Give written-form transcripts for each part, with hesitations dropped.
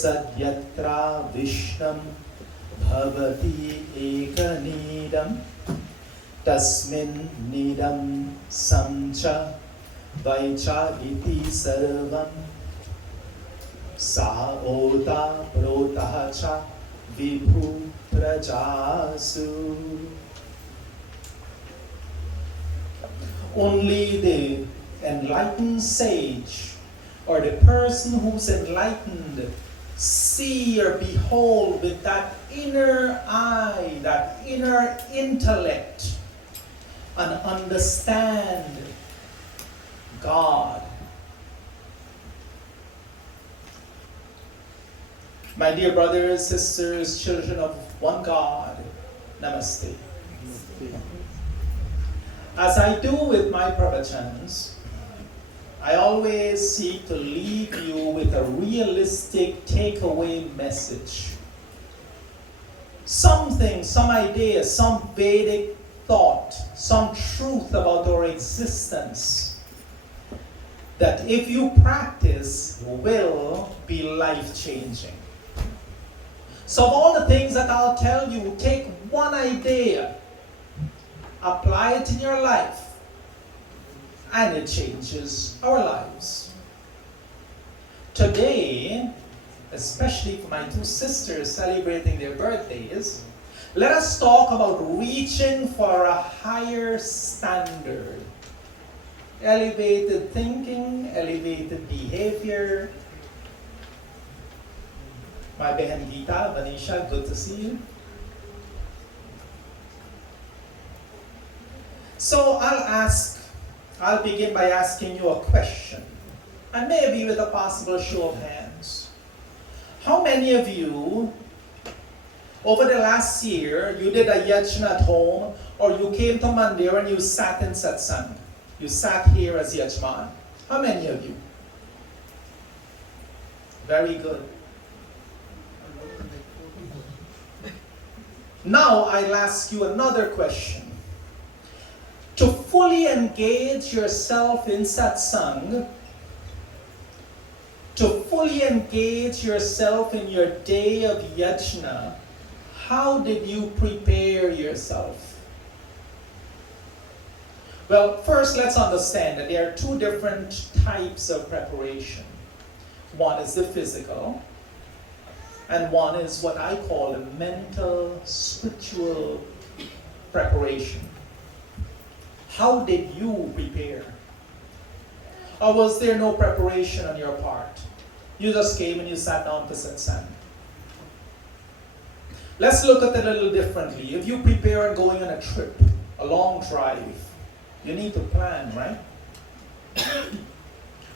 Sadyatra Vishnam Bhavati Ekanidam Tasmin Nidam Samcha Vaicha Iti Sarvam Saota Protacha Vibhu Prajasu. Only the enlightened sage or the person who's enlightened see or behold with that inner eye, that inner intellect, and understand God. My dear brothers, sisters, children of one God, Namaste. As I do with my pravachans, I always seek to leave you with a realistic takeaway message. Something, some idea, some Vedic thought, some truth about our existence that if you practice will be life-changing. So of all the things that I'll tell you, take one idea, apply it in your life, and it changes our lives. Today, especially for my two sisters celebrating their birthdays, let us talk about reaching for a higher standard. Elevated thinking, elevated behavior. My behan Gita, Vanisha, good to see you. So I'll begin by asking you a question, and maybe with a possible show of hands. How many of you, over the last year, you did a Yajna at home, or you came to Mandir and you sat in Satsang? You sat here as Yajmaan. How many of you? Very good. Now I'll ask you another question. To fully engage yourself in Satsang, to fully engage yourself in your day of Yajna, how did you prepare yourself? Well, first let's understand that there are two different types of preparation. One is the physical, and one is what I call the mental, spiritual preparation. How did you prepare? Or was there no preparation on your part? You just came and you sat down to satsang. Let's look at it a little differently. If you prepare on going on a trip, a long drive, you need to plan, right?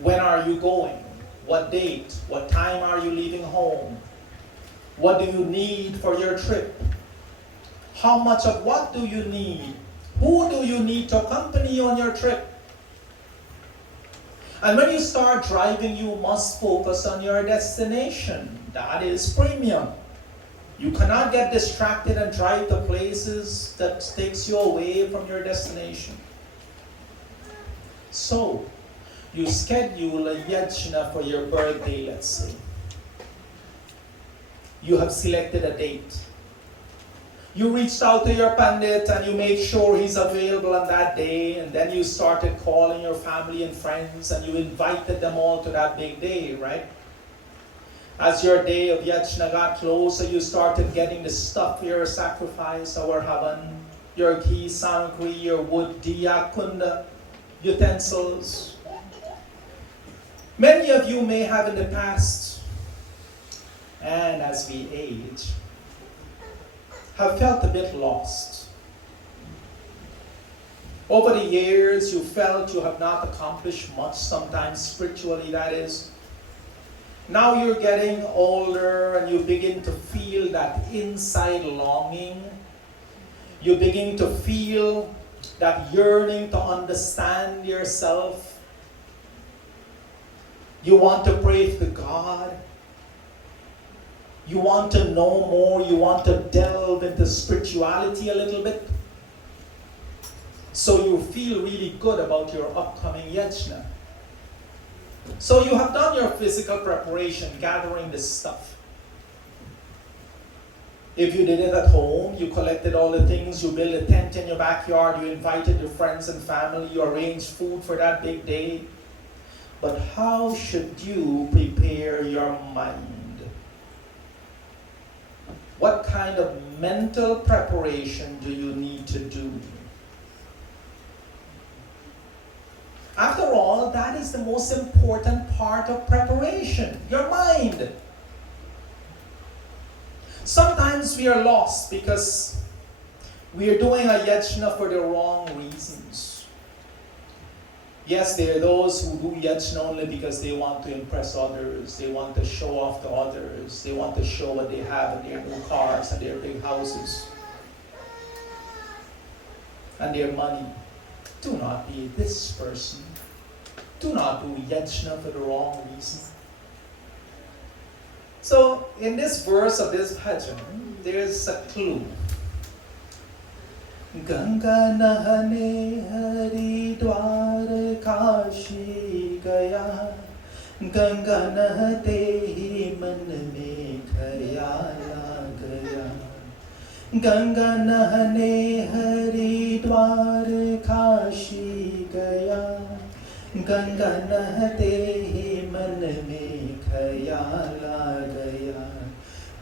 When are you going? What date? What time are you leaving home? What do you need for your trip? How much of what do you need? Who do you need to accompany you on your trip? And when you start driving, you must focus on your destination. That is premium. You cannot get distracted and drive to places that takes you away from your destination. So, you schedule a yajna for your birthday, let's say. You have selected a date. You reached out to your pandit and you made sure he's available on that day, and then you started calling your family and friends and you invited them all to that big day, right? As your day of Yajna got closer, you started getting the stuff for your sacrifice, our havan, your ghee, sangri, your wood, diya, kunda, utensils. Many of you may have in the past, and as we age, have felt a bit lost. Over the years, you felt you have not accomplished much, sometimes spiritually, that is. Now you're getting older and you begin to feel that inside longing. You begin to feel that yearning to understand yourself. You want to pray to God. You want to know more. You want to delve into spirituality a little bit. So you feel really good about your upcoming yajna. So you have done your physical preparation, gathering this stuff. If you did it at home, you collected all the things, you built a tent in your backyard, you invited your friends and family, you arranged food for that big day. But how should you prepare your mind? What kind of mental preparation do you need to do? After all, that is the most important part of preparation, your mind. Sometimes we are lost because we are doing a yajna for the wrong reasons. Yes, there are those who do yajna only because they want to impress others, they want to show off to others, they want to show what they have in their new cars and their big houses and their money. Do not be this person. Do not do yajna for the wrong reason. So, in this verse of this bhajan, there is a clue. Ganga nahane Haridwar Kashi gaya, Ganga nahate hi man mein khayal gaya. Ganga nahane Haridwar Kashi gaya, Ganga nahate hi man mein khayal gaya.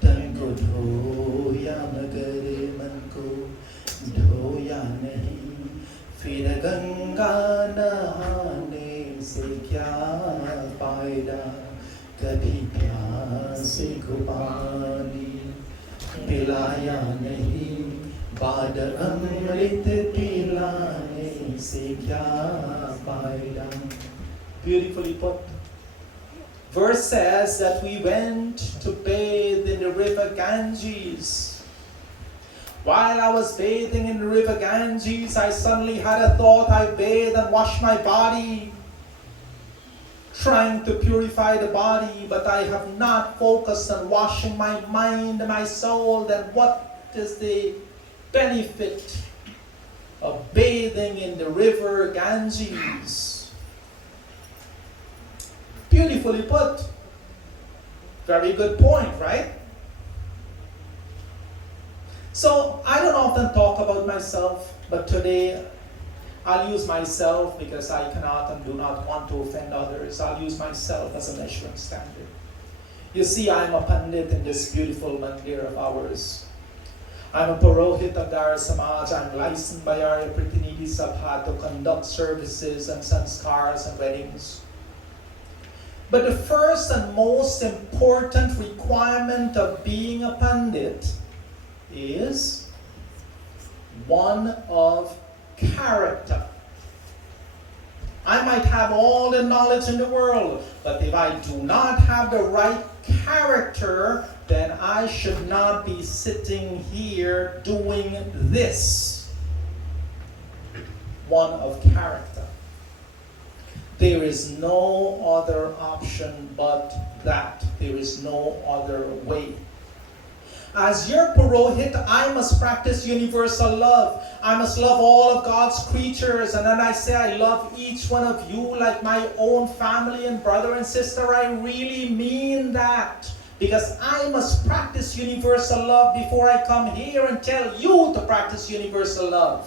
Tan ko dhoya magar man ko धोया नहीं, फिर गंगा नहाने से क्या फायदा, कभी प्यासे को पानी पिलाया नहीं, बाद अमृत पिलाने से क्या फायदा. Beautifully put. Verse says that we went to bathe in the river Ganges. While I was bathing in the river Ganges, I suddenly had a thought. I bathed and washed my body, trying to purify the body, but I have not focused on washing my mind and my soul. Then what is the benefit of bathing in the river Ganges? Beautifully put. Very good point, right? So, I don't often talk about myself, but today I'll use myself because I cannot and do not want to offend others. I'll use myself as a measuring standard. You see, I'm a pandit in this beautiful mandir of ours. I'm a Purohit of Dara Samaj. I'm licensed by Arya Pratinidhi Sabha to conduct services and sanskars and weddings. But the first and most important requirement of being a pandit is one of character. I might have all the knowledge in the world, but if I do not have the right character, then I should not be sitting here doing this. One of character. There is no other option but that. There is no other way. As your Purohit, I must practice universal love. I must love all of God's creatures. And when I say I love each one of you like my own family and brother and sister, I really mean that. Because I must practice universal love before I come here and tell you to practice universal love.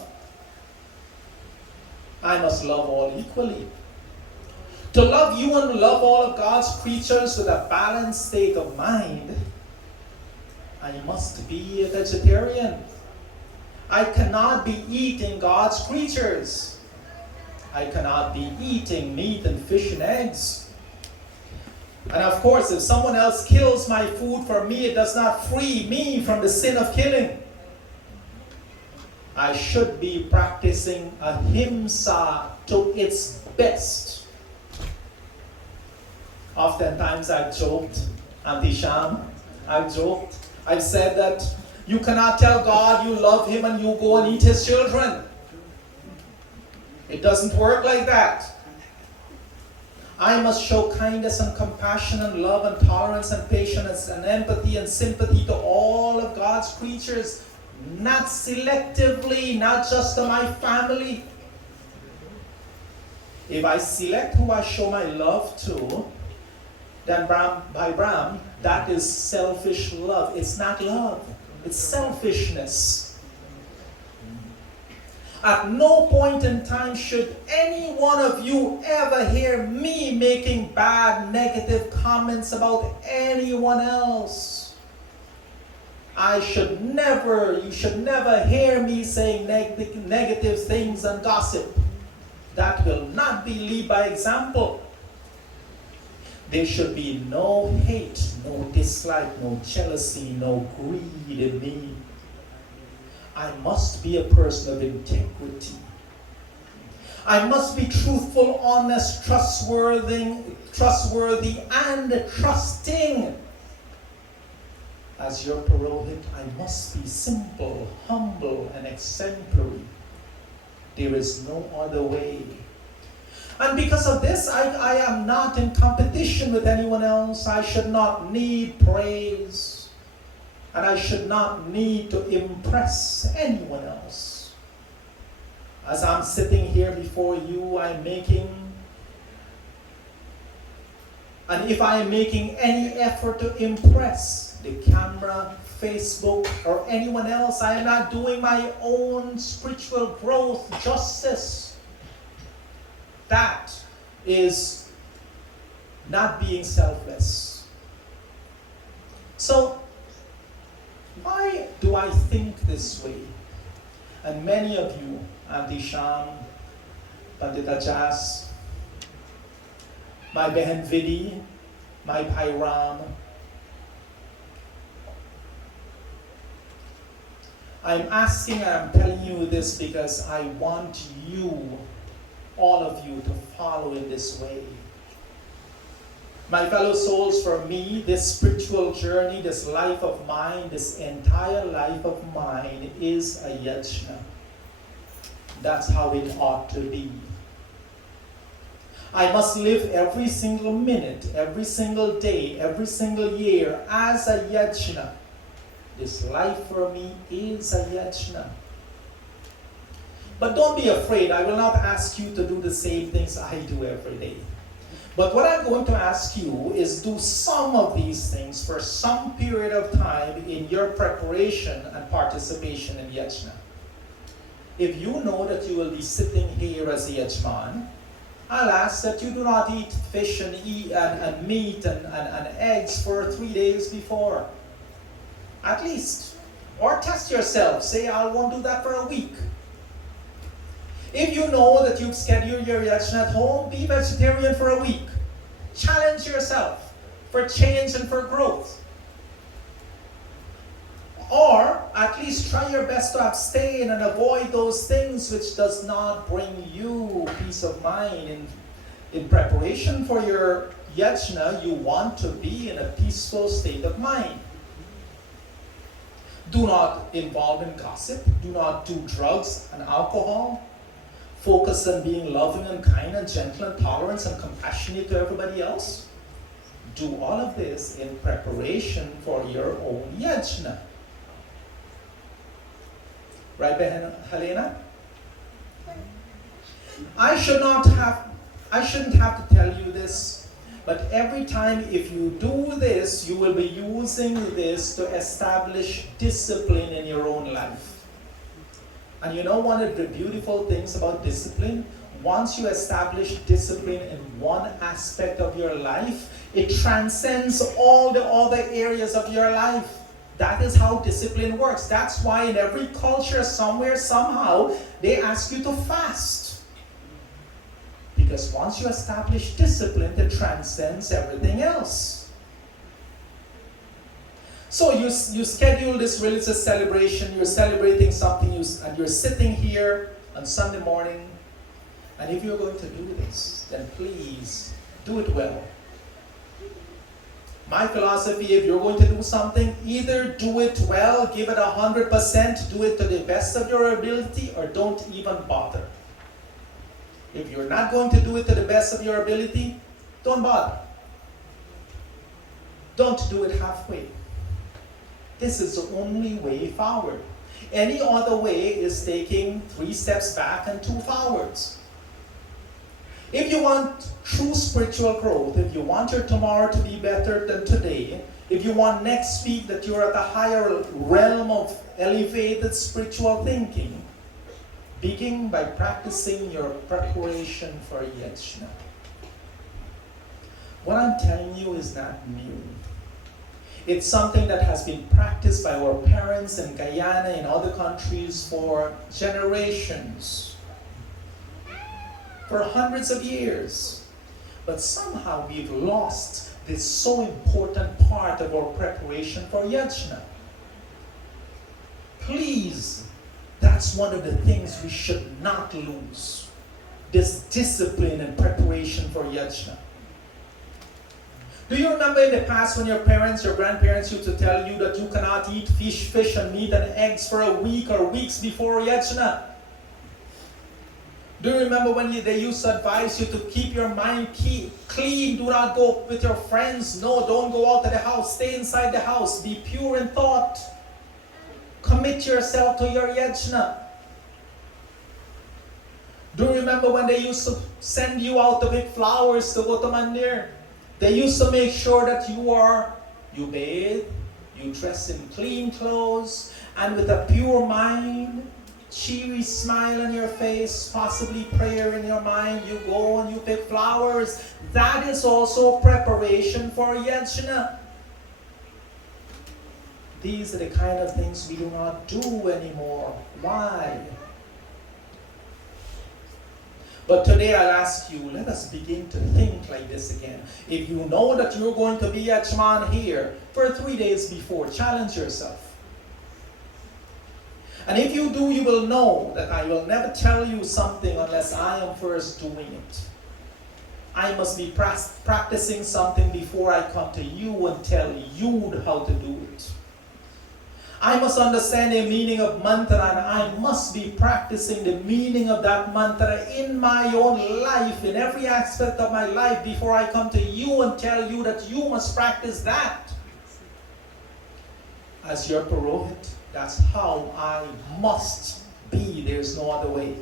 I must love all equally. To love you and love all of God's creatures with a balanced state of mind, I must be a vegetarian. I cannot be eating God's creatures. I cannot be eating meat and fish and eggs. And of course, if someone else kills my food for me, it does not free me from the sin of killing. I should be practicing ahimsa to its best. Oftentimes I've joked, Auntie Sham, I've joked. I've said that you cannot tell God you love Him and you go and eat His children. It doesn't work like that. I must show kindness and compassion and love and tolerance and patience and empathy and sympathy to all of God's creatures, not selectively, not just to my family. If I select who I show my love to, then by Brahm, that is selfish love. It's not love, it's selfishness. At no point in time should any one of you ever hear me making bad, negative comments about anyone else. You should never hear me saying negative things and gossip. That will not be lead by example. There should be no hate, no dislike, no jealousy, no greed in me. I must be a person of integrity. I must be truthful, honest, trustworthy, and trusting. As your Purohit, I must be simple, humble, and exemplary. There is no other way. And because of this, I am not in competition with anyone else. I should not need praise. And I should not need to impress anyone else. As I'm sitting here before you, and if I am making any effort to impress the camera, Facebook, or anyone else, I am not doing my own spiritual growth justice. That is not being selfless. So, why do I think this way? And many of you, Auntie Sham, Pandita Jas, my Behan Vidi, my Bhai Ram, I'm asking and I'm telling you this because I want you, all of you, to follow in this way. My fellow souls, for me, this spiritual journey, this life of mine, this entire life of mine is a yajna. That's how it ought to be. I must live every single minute, every single day, every single year as a yajna. This life for me is a yajna. But don't be afraid. I will not ask you to do the same things I do every day. But what I'm going to ask you is do some of these things for some period of time in your preparation and participation in Yajna. If you know that you will be sitting here as a Yajmaan, I'll ask that you do not eat fish and meat and eggs for 3 days before. At least. Or test yourself. Say, I won't do that for a week. If you know that you've scheduled your Yajna at home, be vegetarian for a week. Challenge yourself for change and for growth. Or at least try your best to abstain and avoid those things which does not bring you peace of mind. In preparation for your Yajna, you want to be in a peaceful state of mind. Do not involve in gossip. Do not do drugs and alcohol. Focus on being loving and kind and gentle and tolerant and compassionate to everybody else. Do all of this in preparation for your own yajna. Right, Helena? I shouldn't have to tell you this, but every time if you do this, you will be using this to establish discipline in your own life. And you know one of the beautiful things about discipline? Once you establish discipline in one aspect of your life, it transcends all the other areas of your life. That is how discipline works. That's why in every culture, somewhere, somehow, they ask you to fast. Because once you establish discipline, it transcends everything else. So you schedule this religious celebration, you're celebrating something, and you're sitting here on Sunday morning, and if you're going to do this, then please do it well. My philosophy, if you're going to do something, either do it well, give it 100%, do it to the best of your ability, or don't even bother. If you're not going to do it to the best of your ability, don't bother. Don't do it halfway. This is the only way forward. Any other way is taking 3 steps back and 2 forwards. If you want true spiritual growth, if you want your tomorrow to be better than today, if you want next week that you're at a higher realm of elevated spiritual thinking, begin by practicing your preparation for Yajna. What I'm telling you is not new. It's something that has been practiced by our parents in Guyana and other countries for generations, for hundreds of years. But somehow we've lost this so important part of our preparation for Yajna. Please, that's one of the things we should not lose. This discipline and preparation for Yajna. Do you remember in the past when your parents, your grandparents used to tell you that you cannot eat fish and meat and eggs for a week or weeks before Yajna? Do you remember when they used to advise you to keep your mind clean? Do not go with your friends. No, don't go out of the house. Stay inside the house. Be pure in thought. Commit yourself to your Yajna. Do you remember when they used to send you out to pick flowers to go to Mandir? They used to make sure that you bathe, you dress in clean clothes, and with a pure mind, cheery smile on your face, possibly prayer in your mind, you go and you pick flowers. That is also preparation for Yajna. These are the kind of things we do not do anymore. Why? But today I'll ask you, let us begin to think like this again. If you know that you're going to be at Yajmaan here for 3 days before, challenge yourself. And if you do, you will know that I will never tell you something unless I am first doing it. I must be practicing something before I come to you and tell you how to do it. I must understand the meaning of mantra, and I must be practicing the meaning of that mantra in my own life, in every aspect of my life, before I come to you and tell you that you must practice that. As your Purohit, that's how I must be. There's no other way.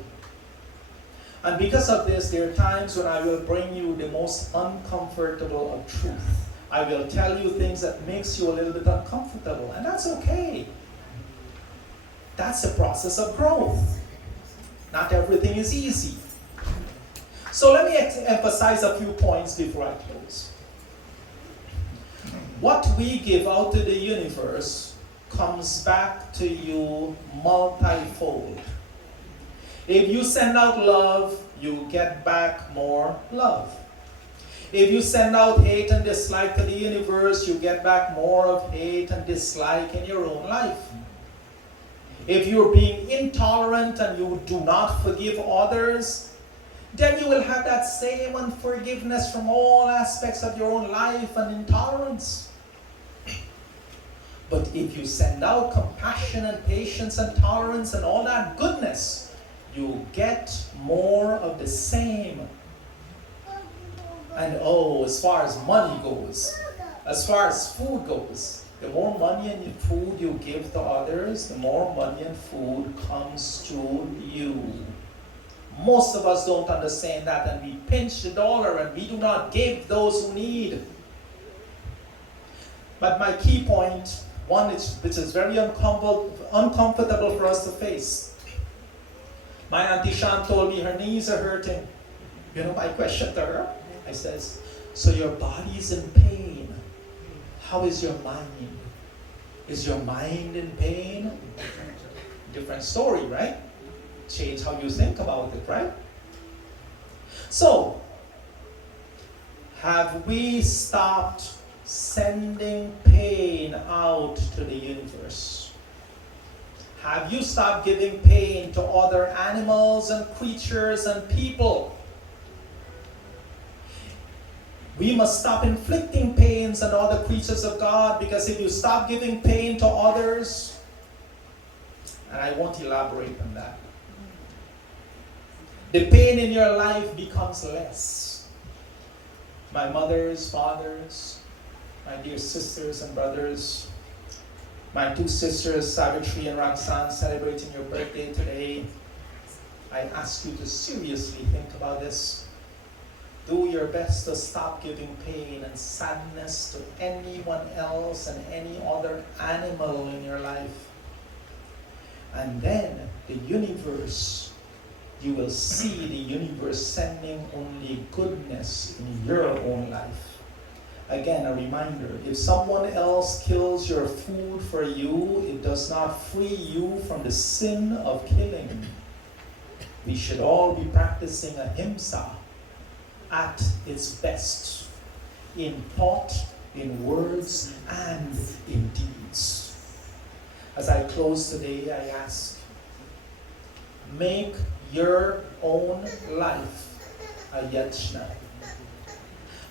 And because of this, there are times when I will bring you the most uncomfortable of truth. I will tell you things that makes you a little bit uncomfortable, and that's okay. That's a process of growth. Not everything is easy. So let me emphasize a few points before I close. What we give out to the universe comes back to you multifold. If you send out love, you get back more love. If you send out hate and dislike to the universe, you get back more of hate and dislike in your own life. If you're being intolerant and you do not forgive others, then you will have that same unforgiveness from all aspects of your own life and intolerance. But if you send out compassion and patience and tolerance and all that goodness, you get more of the same. And as far as money goes, as far as food goes, the more money and food you give to others, the more money and food comes to you. Most of us don't understand that, and we pinch the dollar and we do not give those who need. But my key point, one which is very uncomfortable for us to face. My Auntie Shan told me her knees are hurting. You know, I questioned her. I says, so your body is in pain. How is your mind? Is your mind in pain? Different story, right? Change how you think about it, right? So, have we stopped sending pain out to the universe? Have you stopped giving pain to other animals and creatures and people? We must stop inflicting pains on other creatures of God, because if you stop giving pain to others, and I won't elaborate on that, the pain in your life becomes less. My mothers, fathers, my dear sisters and brothers, my two sisters, Savitri and Roxanne, celebrating your birthday today, I ask you to seriously think about this. Do your best to stop giving pain and sadness to anyone else and any other animal in your life. And then the universe, you will see the universe sending only goodness in your own life. Again, a reminder, if someone else kills your food for you, it does not free you from the sin of killing. We should all be practicing ahimsa at its best, in thought, in words, and in deeds. As I close today, I ask, make your own life a yajna.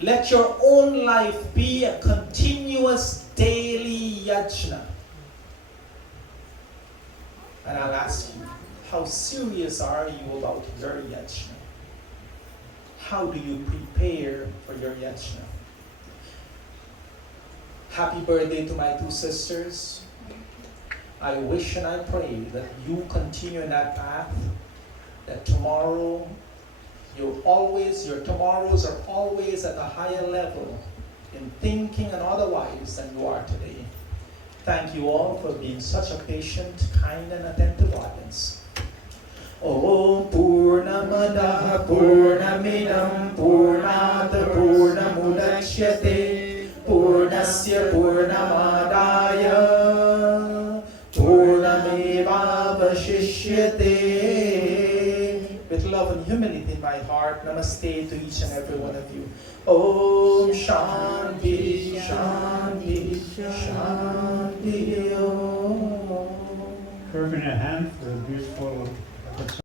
Let your own life be a continuous daily yajna. And I'll ask you, how serious are you about your yajna? How do you prepare for your yajna? Happy birthday to my two sisters. I wish and I pray that you continue in that path, that tomorrow your tomorrows are always at a higher level in thinking and otherwise than you are today. Thank you all for being such a patient, kind, and attentive audience. Om Purnamada Purnamidam Purnata Purnamudachyate Purnasya Purnamadaya Purnamevavashishyate. With love and humility in my heart, namaste to each and every one of you. Om Shanti, Shanti, Shanti. Fervent hand for a beautiful